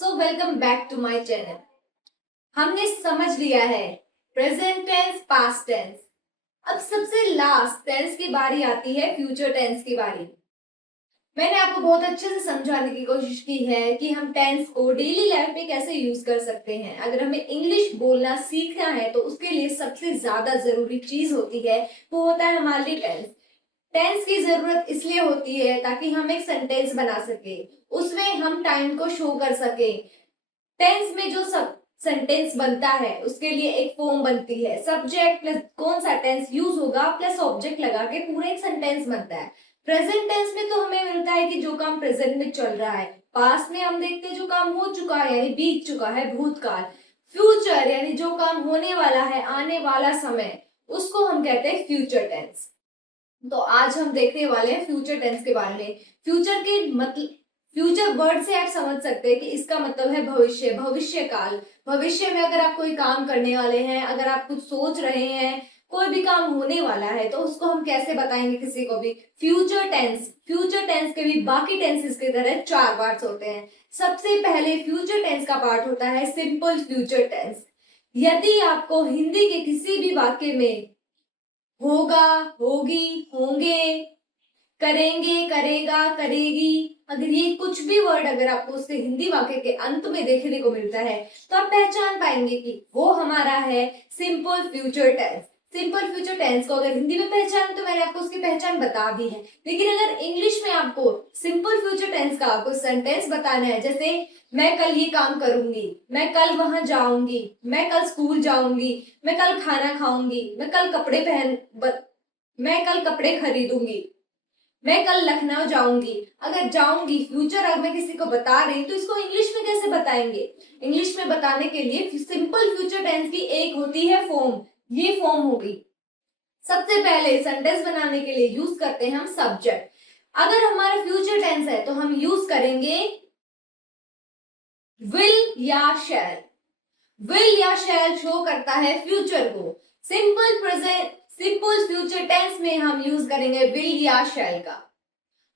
So welcome back to my channel. हमने समझ लिया है प्रेजेंट टेंस, पास्ट टेंस। अब सबसे लास्ट टेंस की बारी आती है फ्यूचर टेंस की बारी। मैंने आपको बहुत अच्छे से समझाने की कोशिश की है कि हम टेंस को डेली लाइफ में कैसे यूज कर सकते हैं। अगर हमें इंग्लिश बोलना सीखना है तो उसके लिए सबसे ज्यादा जरूरी चीज होती है, वो होता है हमारी टेंस। टेंस की जरूरत इसलिए होती है ताकि हम एक सेंटेंस बना सके, उसमें हम टाइम को शो कर सके। टेंस में जो सब सेंटेंस बनता है उसके लिए एक फॉर्म बनती है, सब्जेक्ट प्लस कौन सा टेंस यूज होगा प्लस ऑब्जेक्ट लगा के पूरा एक सेंटेंस बनता है। प्रेजेंट टेंस में तो हमें मिलता है कि जो काम प्रेजेंट में चल रहा है। पास्ट में हम देखते हैं जो काम हो चुका है यानी बीत चुका है, भूतकाल। फ्यूचर यानी जो काम होने वाला है, आने वाला समय, उसको हम कहते हैं फ्यूचर टेंस। तो आज हम देखने वाले हैं फ्यूचर टेंस के बारे में। फ्यूचर के मतलब फ्यूचर वर्ड से आप समझ सकते हैं कि इसका मतलब है भविष्य, भविष्य काल। भविष्य में अगर आप कोई काम करने वाले हैं, अगर आप कुछ सोच रहे हैं, कोई भी काम होने वाला है, तो उसको हम कैसे बताएंगे किसी को भी? Future tense. फ्यूचर टेंस के भी बाकी टेंसेस की तरह चार पार्ट्स होते हैं। सबसे पहले फ्यूचर टेंस का पार्ट होता है सिंपल फ्यूचर टेंस। यदि आपको हिंदी के किसी भी वाक्य में होगा, होगी, होंगे, करेंगे, करेगा, करेगी, अगर ये कुछ भी वर्ड अगर आपको उसके हिंदी वाक्य के अंत में देखने को मिलता है तो आप पहचान पाएंगे कि वो हमारा है simple future tense. Simple future tense को अगर हिंदी में पहचान तो मैंने आपको उसकी पहचान बता दी है, लेकिन अगर इंग्लिश में आपको सिंपल फ्यूचर टेंस का आपको सेंटेंस बताना है, जैसे मैं कल ये काम करूंगी, मैं कल वहां जाऊंगी, मैं कल स्कूल जाऊंगी, मैं कल खाना खाऊंगी, मैं कल कपड़े खरीदूंगी, मैं कल लखनऊ जाऊंगी। अगर जाऊंगी फ्यूचर अगर मैं किसी को बता रही तो इसको इंग्लिश में कैसे बताएंगे? इंग्लिश में बताने के लिए सिंपल फ्यूचर टेंस की एक होती है फॉर्म, ये फॉर्म होगी। सबसे पहले सेंटेंस बनाने के लिए यूज करते हैं हम सब्जेक्ट। अगर हमारा फ्यूचर टेंस है तो हम यूज करेंगे विल या शैल। विल या शैल शो करता है फ्यूचर को। सिंपल फ्यूचर टेंस में हम यूज करेंगे विल या शैल का।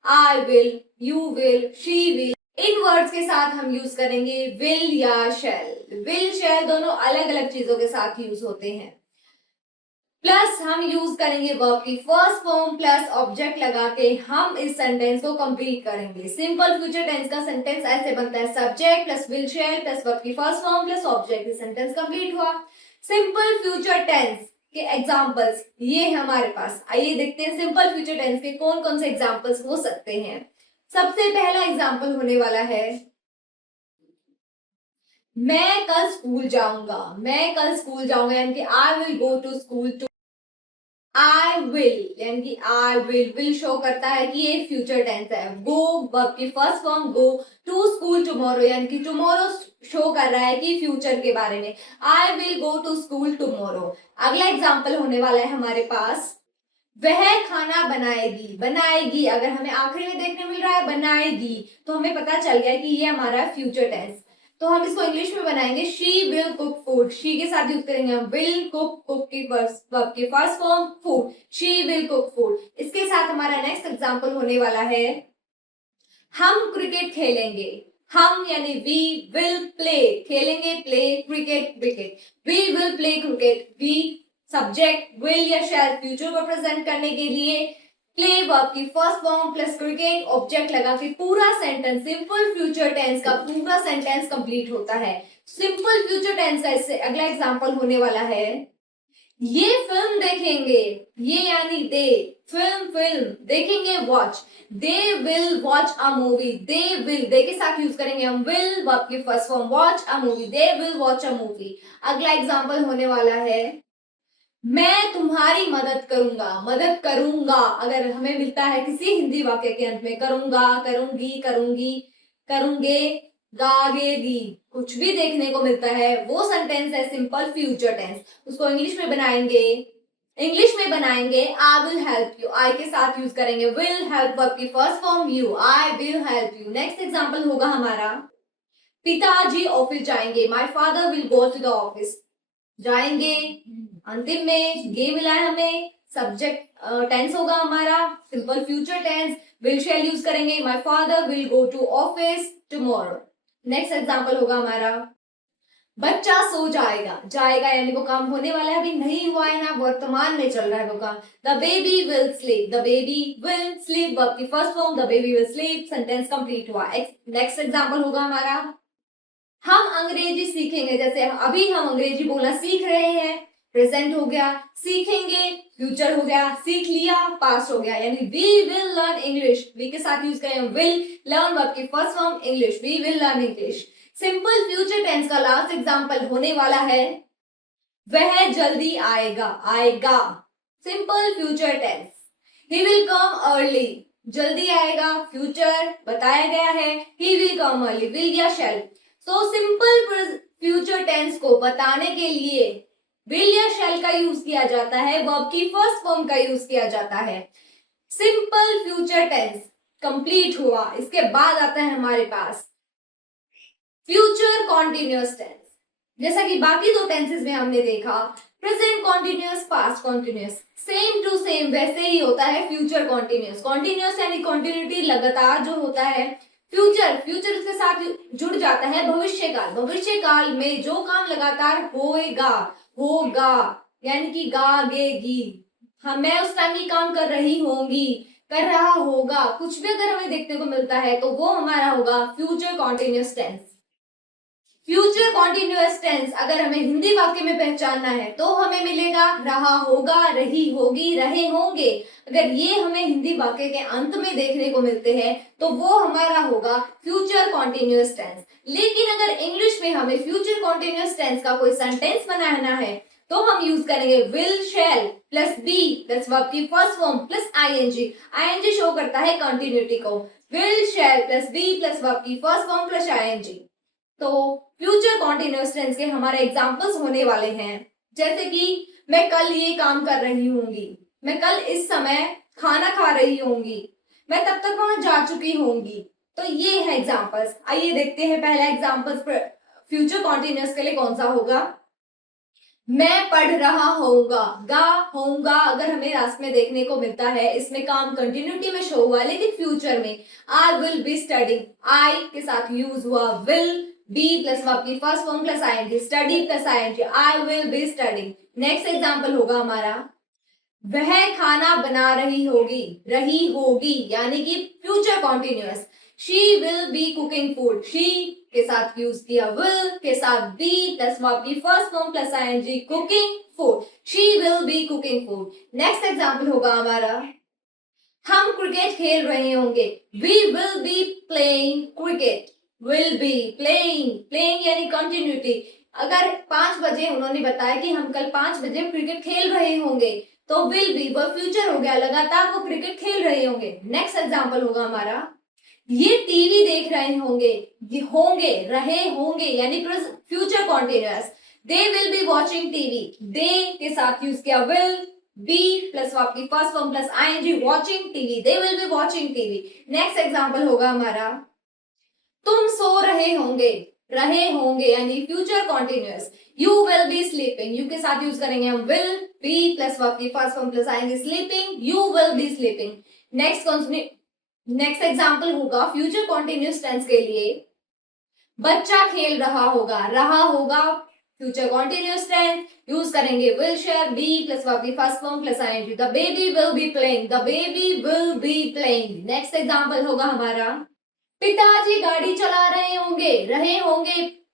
I will, you will, she will, in words के साथ हम यूज करेंगे विल या शैल। विल शैल दोनों अलग अलग चीजों के साथ यूज होते हैं। प्लस हम यूज करेंगे वर्ब की फर्स्ट फॉर्म प्लस ऑब्जेक्ट लगा के हम इस सेंटेंस को कंप्लीट करेंगे। सिंपल फ्यूचर टेंस का सेंटेंस ऐसे बनता है, subject plus will shall plus verb की first form plus object, sentence complete हुआ। सिंपल फ्यूचर टेंस के एग्जांपल्स ये है हमारे पास। आइए देखते हैं सिंपल फ्यूचर टेंस के कौन कौन से एग्जांपल्स हो सकते हैं। सबसे पहला एग्जांपल होने वाला है मैं कल स्कूल जाऊंगा। मैं कल स्कूल जाऊंगा यानी कि I will go to school. I will यानी कि आई विल शो करता है कि ये फ्यूचर टेंस है। गो वर्ब की first form go, to school tomorrow यानी कि टुमारो शो कर रहा है कि फ्यूचर के बारे में। I will go to school tomorrow. अगला एग्जांपल होने वाला है हमारे पास वह खाना बनाएगी। बनाएगी अगर हमें आखिरी में देखने मिल रहा है बनाएगी तो हमें पता चल गया कि ये हमारा फ्यूचर टेंस। तो हम इसको इंग्लिश में बनाएंगे she will cook food. She के साथ यूज करेंगे हम विल कुक, कुक की first form food, she will cook food. इसके साथ हमारा नेक्स्ट एग्जांपल होने वाला है हम क्रिकेट खेलेंगे। हम यानी वी विल प्ले, खेलेंगे play, cricket wicket, we will play cricket. We subject will या शैल फ्यूचर को प्रेजेंट करने के लिए प्ले वर्ब की first form plus cricket object लगा के पूरा सेंटेंस सिंपल फ्यूचर टेंस का पूरा सेंटेंस कंप्लीट होता है। सिंपल फ्यूचर टेंस का इससे अगला एग्जांपल होने वाला है ये फिल्म देखेंगे। ये यानी दे, फिल्म देखेंगे watch, they will watch a movie. They will they के साथ यूज करेंगे हम विल वर्ब की first form watch a movie, they will watch a movie. अगला एग्जांपल होने वाला है मैं तुम्हारी मदद करूंगा। मदद करूंगा अगर हमें मिलता है किसी हिंदी वाक्य के अंत में करूंगा, करूंगी, करूंगी, करूंगे, गागेगी, कुछ भी देखने को मिलता है वो सेंटेंस है सिंपल फ्यूचर टेंस। उसको इंग्लिश में बनाएंगे I will help you. I के साथ यूज करेंगे विल, हेल्प वर्ब की first form you, I will help you. Next example होगा हमारा पिताजी ऑफिस जाएंगे। My father will go to the office. जाएंगे अंतिम में ये मिला है हमें, सब्जेक्ट टेंस होगा हमारा simple future tense. Will shall use करेंगे my father will go to office tomorrow. Next example होगा हमारा बच्चा सो जाएगा, जाएगा यानी वो काम होने वाला है, अभी नहीं हुआ है ना, वर्तमान में चल रहा है वो काम। The baby will sleep, the baby will sleep verb की first form, the baby will sleep, sentence complete हुआ। नेक्स्ट एग्जाम्पल होगा हमारा हम अंग्रेजी सीखेंगे, जैसे अभी हम अंग्रेजी बोलना सीख रहे हैं, प्रेजेंट हो गया, सीखेंगे फ्यूचर हो गया, सीख लिया पास्ट हो गया, यानी we will learn English, we के साथ यूज करें विल, लर्न वर्ब की first form English, we will learn English. Simple future tense का लास्ट एग्जांपल होने वाला है वह जल्दी आएगा, आएगा। Simple future tense, he will come early, जल्दी आएगा, फ्यूचर बताया गया है, he will come early, will या shall. So simple future tense को बताने के लिए विल या शैल का यूज किया जाता है, वर्ब की फर्स्ट फॉर्म का यूज किया जाता है। सिंपल फ्यूचर टेंस कंप्लीट हुआ, इसके बाद आता है हमारे पास फ्यूचर कॉन्टिन्यूअस टेंस। जैसा कि बाकी दो टेंसेस में हमने देखा, present continuous, past continuous, same to same वैसे ही होता है फ्यूचर कॉन्टिन्यूअस। कॉन्टिन्यूअस यानी कॉन्टिन्यूटी, लगातार जो होता है। फ्यूचर, फ्यूचर उसके साथ जुड़ जाता है भविष्य काल, भविष्य काल में जो काम लगातार होएगा, होगा यानी कि गा गे गी, हाँ मैं उस टाइम ये काम कर रही होंगी, कर रहा होगा, कुछ भी अगर हमें देखने को मिलता है तो वो हमारा होगा future continuous tense. Future continuous tense अगर हमें हिंदी वाक्य में पहचानना है तो हमें मिलेगा रहा होगा, रही होगी, रहे होंगे। अगर ये हमें हिंदी वाक्य के अंत में देखने को मिलते हैं तो वो हमारा होगा फ्यूचर कॉन्टिन्यूअस टेंस। लेकिन अगर इंग्लिश में हमें फ्यूचर कॉन्टिन्यूअस टेंस का कोई सेंटेंस बनाना है तो हम यूज करेंगे will shall plus be plus verb की first form plus ING. ING show करता है कंटिन्यूटी को। Will shall plus be plus verb की फर्स्ट फॉर्म प्लस आईएनजी। तो फ्यूचर कॉन्टिन्यूअस टेंस के हमारे एग्जांपल्स होने वाले हैं, जैसे कि मैं कल ये काम कर रही होंगी, मैं कल इस समय खाना खा रही होंगी, मैं तब तक वहां जा चुकी होंगी। तो ये है एग्जांपल्स। आइए देखते हैं पहला एग्जांपल्स फ्यूचर कॉन्टिन्यूअस के लिए कौन सा होगा। मैं पढ़ रहा होऊंगा, गा होऊंगा अगर हमें लास्ट में देखने को मिलता है, इसमें काम कंटिन्यूटी में शो हुआ, लेकिन फ्यूचर में I will be studying, I के साथ यूज हुआ विल, बी प्लस वर्ब की first form plus ING, study plus ING, I will be studying. Next example होगा हमारा वह खाना बना रही होगी, रही होगी यानी कि future continuous. She will be cooking food, she के साथ यूज किया विल के साथ बी प्लस वर्ब की first form plus ING, cooking food, she will be cooking food. Next example होगा हमारा हम क्रिकेट खेल रहे होंगे, we will be playing cricket, will be playing, playing यानी कंटिन्यूटी। अगर 5 बजे उन्होंने बताया कि हम कल 5 बजे क्रिकेट खेल रहे होंगे तो विल बी वो फ्यूचर हो गया, लगातार वो क्रिकेट खेल रहे होंगे। नेक्स्ट एग्जांपल होगा हमारा ये टीवी देख रहे होंगे, ये होंगे, रहे होंगे यानी future continuous. They will be watching TV, they के साथ यूज किया विल, बी प्लस आपकी first form plus ING, watching TV, they will be watching TV. Next example होगा हमारा तुम सो रहे होंगे, रहे होंगे यानी future continuous. You will be sleeping, you के साथ यूज करेंगे हम विल, बी प्लस आपकी फर्स्ट फॉर्म प्लस आएंगे sleeping, you will be sleeping. Next example होगा फ्यूचर कॉन्टिन्यूअस टेंस के लिए बच्चा खेल रहा होगा फ्यूचर कॉन्टिन्यूअस टेंस, यूज करेंगे will shall, be plus verb की first form plus ING, the baby will be playing, the baby will be playing. Next example होगा हमारा पिताजी गाड़ी चला रहे होंगे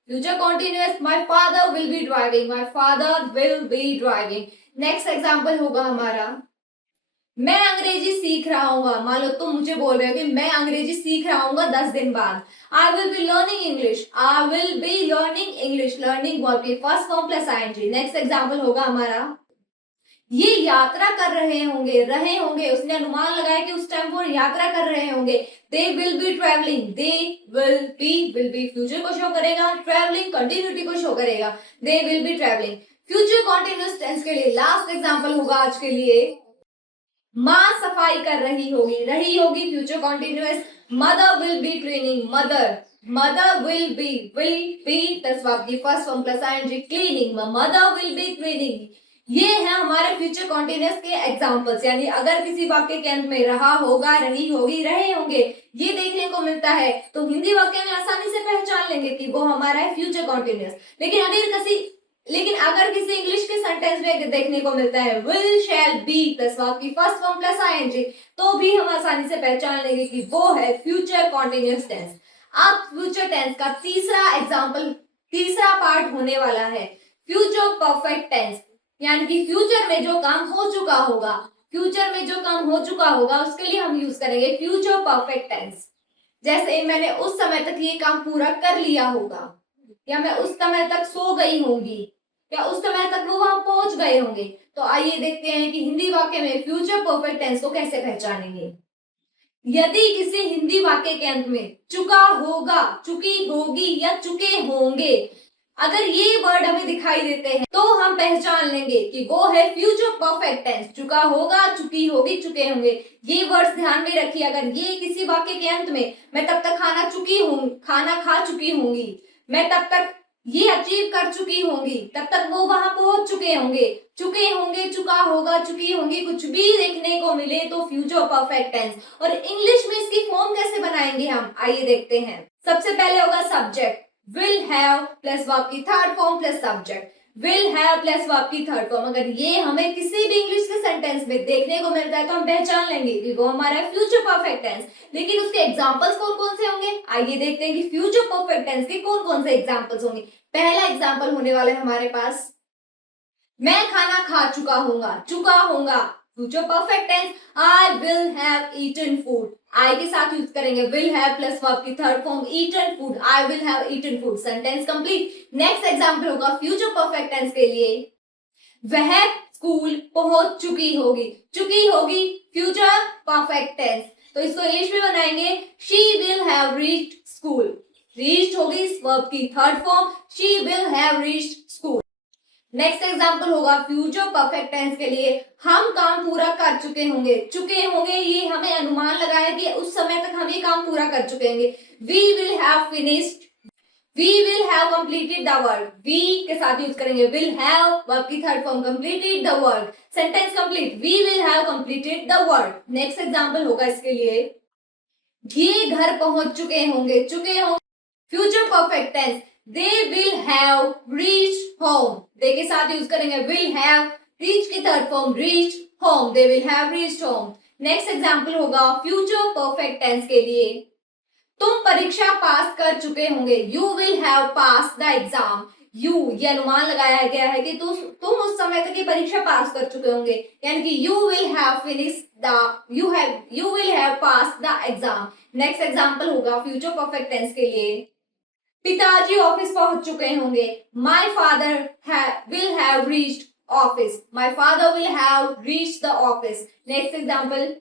future continuous, my father will be driving, my father will be driving. Next example होगा हमारा मैं अंग्रेजी सीख रहा हूँ, मान लो तुम मुझे बोल रहे हो कि मैं अंग्रेजी सीख रहा हूँ 10 दिन बाद, I will be learning English, I will be learning English, learning verb की first form plus ING. Next example होगा हमारा ये यात्रा कर रहे होंगे, उसने अनुमान लगाया कि उस टाइम वो यात्रा कर रहे होंगे, they will be travelling, they will be future को शो करेगा, ट्रेवलिंग कंटिन्यूटी को शो करेगा, they will be travelling. Future continuous tense के लिए लास्ट एग्जांपल होगा आज के लिए माँ सफाई कर रही होगी future continuous, mother will be cleaning, mother will be plus verb की first form plus ING, cleaning, mother will be cleaning. ये है हमारे फ्यूचर कॉन्टिन्यूअस के एग्जांपल्स, यानी अगर किसी वाक्य के अंत में रहा होगा, रही होगी, रहे होंगे ये देखने को मिलता है तो हिंदी वाक्य में आसानी से पहचान लेंगे कि वो हमारा है फ्यूचर कॉन्टिन्यूअस। लेकिन अगर किसी इंग्लिश के सेंटेंस में देखने को मिलता है will, shall, be plus verb की फर्स्ट फॉर्म प्लस आईएनजी, तो भी हम आसानी से पहचान लेंगे कि वो है फ्यूचर कॉन्टिन्यूअस टेंस। अब फ्यूचर टेंस का तीसरा पार्ट होने वाला है फ्यूचर परफेक्ट टेंस, यानी कि फ्यूचर में जो काम हो चुका होगा उसके लिए हम यूज करेंगे फ्यूचर परफेक्ट टेंस। जैसे मैंने उस समय तक ये काम पूरा कर लिया होगा, या मैं उस समय तक सो गई होंगी, या उस समय तक वो वहां पहुंच गए होंगे। तो आइए देखते हैं कि हिंदी वाक्य में फ्यूचर परफेक्ट टेंस को कैसे पहचानेंगे। यदि किसी हिंदी वाक्य के अंत में चुका होगा, चुकी होगी या चुके होंगे, अगर ये वर्ड हमें दिखाई देते हैं तो हम पहचान लेंगे कि वो है फ्यूचर परफेक्ट टेंस। चुका होगा, चुकी होगी, चुके होंगे, ये वर्ड्स ध्यान में रखिए। अगर ये किसी वाक्य के अंत में मैं तब तक खाना खा चुकी होंगी, मैं तब तक ये अचीव कर चुकी होंगी, तब तक वो वहां पहुंच चुके होंगे, चुका होगा, चुकी होंगी, कुछ भी देखने को मिले तो फ्यूचर परफेक्ट टेंस। और इंग्लिश में इसकी फॉर्म कैसे बनाएंगे हम, आइए देखते हैं। सबसे पहले होगा subject, will have plus verb की third form plus subject, will have plus verb की थर्ड फॉर्म। अगर ये हमें किसी भी इंग्लिश के सेंटेंस में देखने को मिलता है तो हम पहचान लेंगे कि वो हमारा फ्यूचर परफेक्ट टेंस। लेकिन उसके एग्जांपल्स कौन कौन से होंगे, आइए देखते हैं कि फ्यूचर परफेक्ट टेंस के कौन कौन से एग्जांपल्स होंगे। पहला एग्जांपल होने वाला है हमारे पास, मैं खाना खा चुका होऊंगा future perfect tense, I will have eaten food. I के साथ यूज करेंगे विल हैव प्लस वर्ब की third form eaten food, I will have eaten food, sentence complete. Next example होगा फ्यूचर परफेक्ट टेंस के लिए, वह स्कूल पहुंच चुकी होगी फ्यूचर परफेक्ट टेंस। तो इसको इंग्लिश में बनाएंगे she will have reached school, reached होगी वर्ब की third form, she will have reached school. Next example होगा फ्यूचर परफेक्ट टेंस के लिए, हम काम पूरा कर चुके होंगे ये हमें अनुमान लगाया कि उस समय तक हम ये काम पूरा कर चुके होंगे। We will have completed the work, we के साथ यूज करेंगे विल हैव वर्ब की third form, completed the work, sentence complete, we will have completed the work. Next example होगा इसके लिए, ये घर पहुंच चुके होंगे future perfect tense, they will have reached home, they के साथ यूज करेंगे will have, reach की third form reach home, they will have reached home। Next example होगा फ्यूचर परफेक्ट टेंस के लिए, तुम परीक्षा पास कर चुके होंगे, you will have passed the exam, ये अनुमान लगाया गया है कि तुम उस समय तक ये परीक्षा पास कर चुके होंगे, यानी कि you will have passed the exam। Next example होगा फ्यूचर परफेक्ट टेंस के लिए, पिताजी ऑफिस पहुंच चुके होंगे, my father will have reached office, my father will have reached the office. Next example,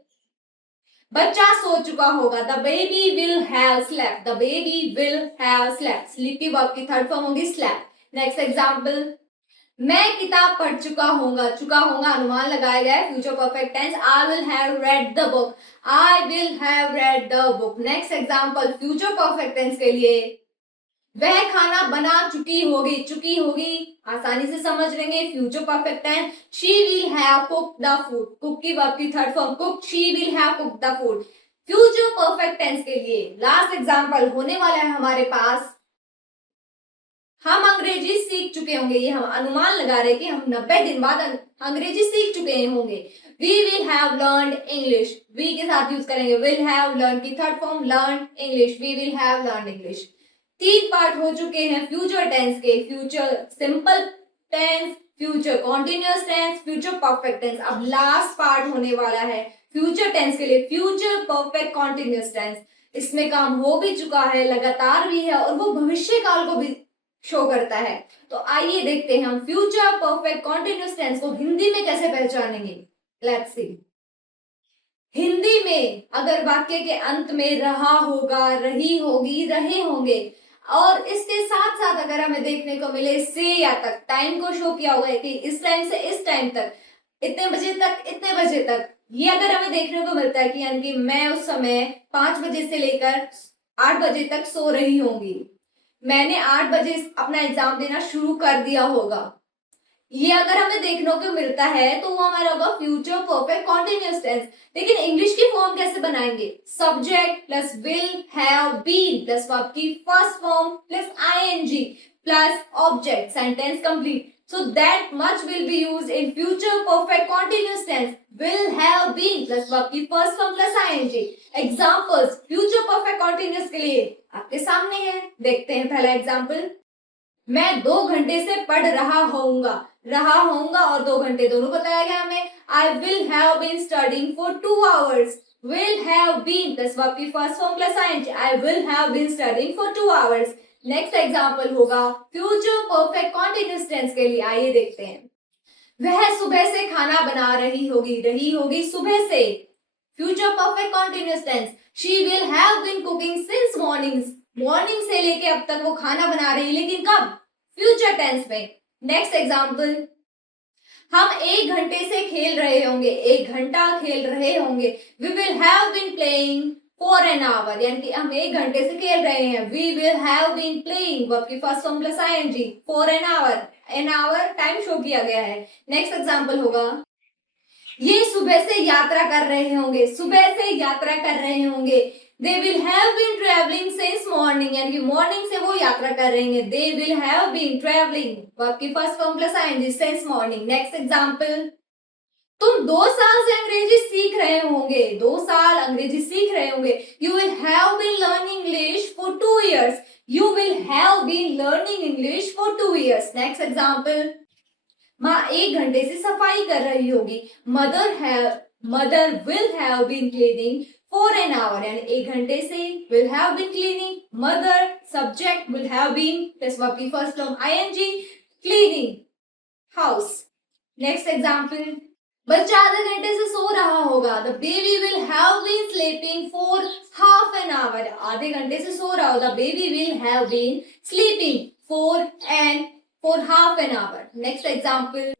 बच्चा सो चुका होगा, the baby will have slept, sleepy verb की थर्ड फॉर्म होगी स्लेप्ट। नेक्स्ट एग्जांपल, मैं किताब पढ़ चुका होगा अनुमान लगाया गया है future perfect tense, I will have read the book. Next example future perfect tense के लिए, वह खाना बना चुकी होगी आसानी से समझ लेंगे future perfect tense, she will have cooked the food, cook की वर्ब की third form cook, she will have cooked the food. Future perfect tense के लिए लास्ट एग्जांपल होने वाला है हमारे पास, हम अंग्रेजी सीख चुके होंगे, ये हम अनुमान लगा रहे कि हम 90 दिन बाद अंग्रेजी सीख चुके होंगे। We will have learned English, we के साथ यूज करेंगे विल हैव, लर्न की third form learn English, we will have learn English. 3 part हो चुके हैं फ्यूचर टेंस के, future simple tense, future continuous tense, future perfect tense. अब last part होने वाला है फ्यूचर टेंस के लिए फ्यूचर परफेक्ट कॉन्टिन्यूअस टेंस। इसमें काम हो भी चुका है, लगातार भी है और वो भविष्य काल को भी शो करता है। तो आइए देखते हैं हम फ्यूचर परफेक्ट कॉन्टिन्यूअस टेंस को हिंदी में कैसे पहचानेंगे। Let's see. हिंदी में अगर वाक्य के अंत में रहा होगा, रही होगी, रहे होंगे और इसके साथ साथ अगर हमें देखने को मिले से या तक, टाइम को शो किया हुआ है कि इस टाइम से इस टाइम तक, इतने बजे तक, ये अगर हमें देखने को मिलता है कि यानी कि मैं उस समय 5 बजे से लेकर 8 बजे तक सो रही होंगी, मैंने 8 बजे अपना एग्जाम देना शुरू कर दिया होगा, ये अगर हमें देखने को मिलता है तो वो हमारा होगा फ्यूचर परफेक्ट कॉन्टिन्यूअस टेंस। लेकिन इंग्लिश की फॉर्म कैसे बनाएंगे? Subject plus will have been plus verb की first form plus ING plus object, sentence complete. So that much will be used in future perfect continuous tense. Will have been plus verb की first form plus ing. Examples future perfect continuous के लिए आपके सामने है, देखते हैं पहला example. मैं 2 घंटे से पढ़ रहा होऊंगा और 2 घंटे दोनों बताया गया हमें। I will have been studying for 2 hours. Will have been plus verb की first form plus ing. I will have been studying for 2 hours. Next example होगा फ्यूचर परफेक्ट कॉन्टिन्यूअस टेंस के लिए। आइए देखते हैं। वह सुबह से खाना बना रही होगी सुबह से। Future perfect continuous tense, she will have been cooking since morning से लेके अब तक वो खाना बना रही, लेकिन कब? फ्यूचर टेंस में। नेक्स्ट एग्जाम्पल, हम 1 घंटे से खेल रहे होंगे, 1 घंटा खेल रहे होंगे। We will have been playing for an hour, यानी कि हम 1 घंटे से खेल रहे हैं। We will have been playing verb की first form plus ING for an hour time show किया गया है। नेक्स्ट एग्जांपल होगा, ये सुबह से यात्रा कर रहे होंगे। They will have been travelling since morning, यानी कि मॉर्निंग से वो यात्रा कर रहे हैं। They will have been travelling verb की first form plus ING since morning. Next example, तुम 2 साल से अंग्रेजी सीख रहे होंगे, 2 साल अंग्रेजी सीख रहे होंगे। You will have been learning English for 2 years. You will have been learning English for 2 years. Next example, माँ 1 घंटे से सफाई कर रही होगी। Mother will have been cleaning for an hour, यानी 1 घंटे से will have been cleaning. Mother subject will have been plus verb की first form ING cleaning house. Next example, बच्चा आधे घंटे से सो रहा होगा। The baby will have been sleeping for half an hour. आधे घंटे से सो रहा होगा। Baby will have been sleeping for half an hour. Next example,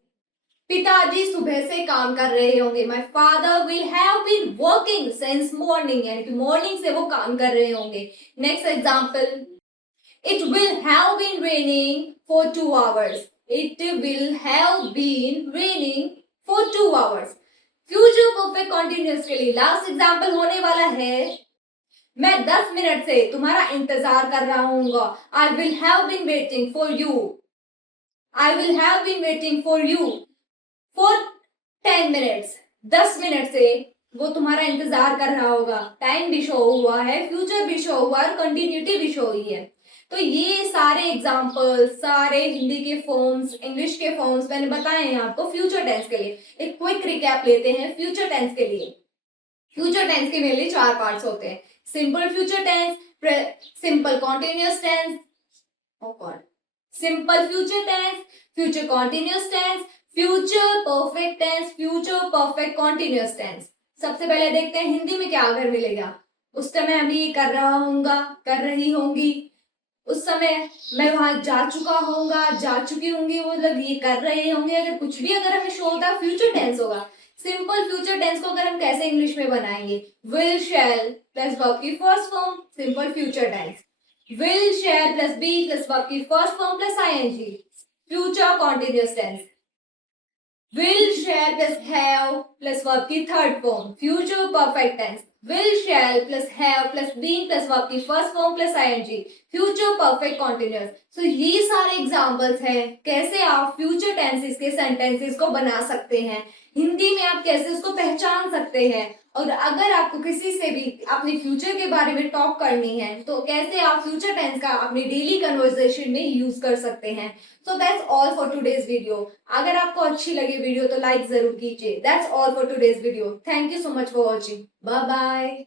पिताजी सुबह से काम कर रहे होंगे। My father will have been working since morning, यानी कि मॉर्निंग से वो काम कर रहे होंगे। Next example, it will have been raining for 2 hours. It will have been raining for 2 hours. Future perfect continuous के लिए लास्ट एग्जाम्पल होने वाला है, मैं 10 मिनट से तुम्हारा इंतजार कर रहा हूँ। I will have been waiting for you for 10 minutes. 10 minute से वो तुम्हारा इंतजार कर रहा होगा। टाइम भी शो हुआ है, फ्यूचर भी शो हुआ है, कंटिन्यूटी भी शो हुई है। तो ये सारे एग्जाम्पल, सारे हिंदी के फॉर्म्स, इंग्लिश के फॉर्म्स मैंने बताए हैं आपको फ्यूचर टेंस के लिए। एक क्विक रिकैप लेते हैं फ्यूचर टेंस के लिए। फ्यूचर टेंस के मेनली 4 पार्ट्स होते हैं, simple future tense, simple continuous tense, simple future tense, future continuous tense, future perfect tense, future perfect continuous tense. सबसे पहले देखते हैं हिंदी में क्या अगर मिलेगा। उस समय हम ये कर रहा हूँगा, कर रही होंगी। उस समय मैं वहां जा चुका होऊंगा, जा चुकी होंगी, वो लोग ये कर रहे होंगे। अगर कुछ भी अगर हमें शो होता है फ्यूचर टेंस होगा। सिंपल फ्यूचर टेंस को अगर हम कैसे इंग्लिश में बनाएंगे, विल शैल प्लस वर्ब की first form simple future tense, will shall plus be plus verb की first form plus ING future continuous tense, will shall plus have plus verb की third form future perfect tense, will shall plus have plus been plus verb की first form plus ing future perfect continuous. सो ये सारे examples हैं कैसे आप future tenses के sentences को बना सकते हैं, हिंदी में आप कैसे उसको पहचान सकते हैं। और अगर आपको किसी से भी अपने फ्यूचर के बारे में टॉक करनी है तो कैसे आप फ्यूचर टेंस का अपनी डेली कन्वर्सेशन में यूज कर सकते हैं। So that's all for today's video. अगर आपको अच्छी लगी वीडियो तो लाइक जरूर कीजिए। That's all for today's video. Thank you so much for watching. Bye bye.